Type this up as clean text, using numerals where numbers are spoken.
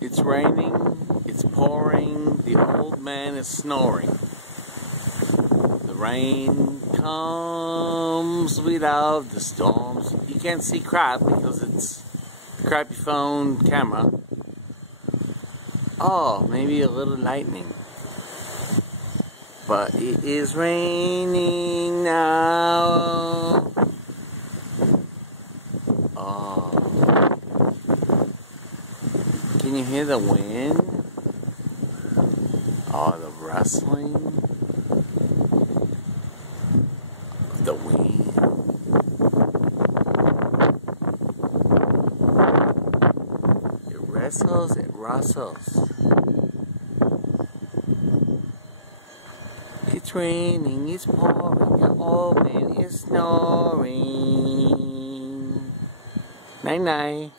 It's raining, it's pouring, the old man is snoring. The rain comes without the storms. You can't see crap because it's a crappy phone camera. Oh, maybe a little lightning. But it is raining now. Oh. Can you hear the wind? Oh, the rustling of the wind. It wrestles, it rustles. It's raining, it's pouring, the old man is snoring. Night night.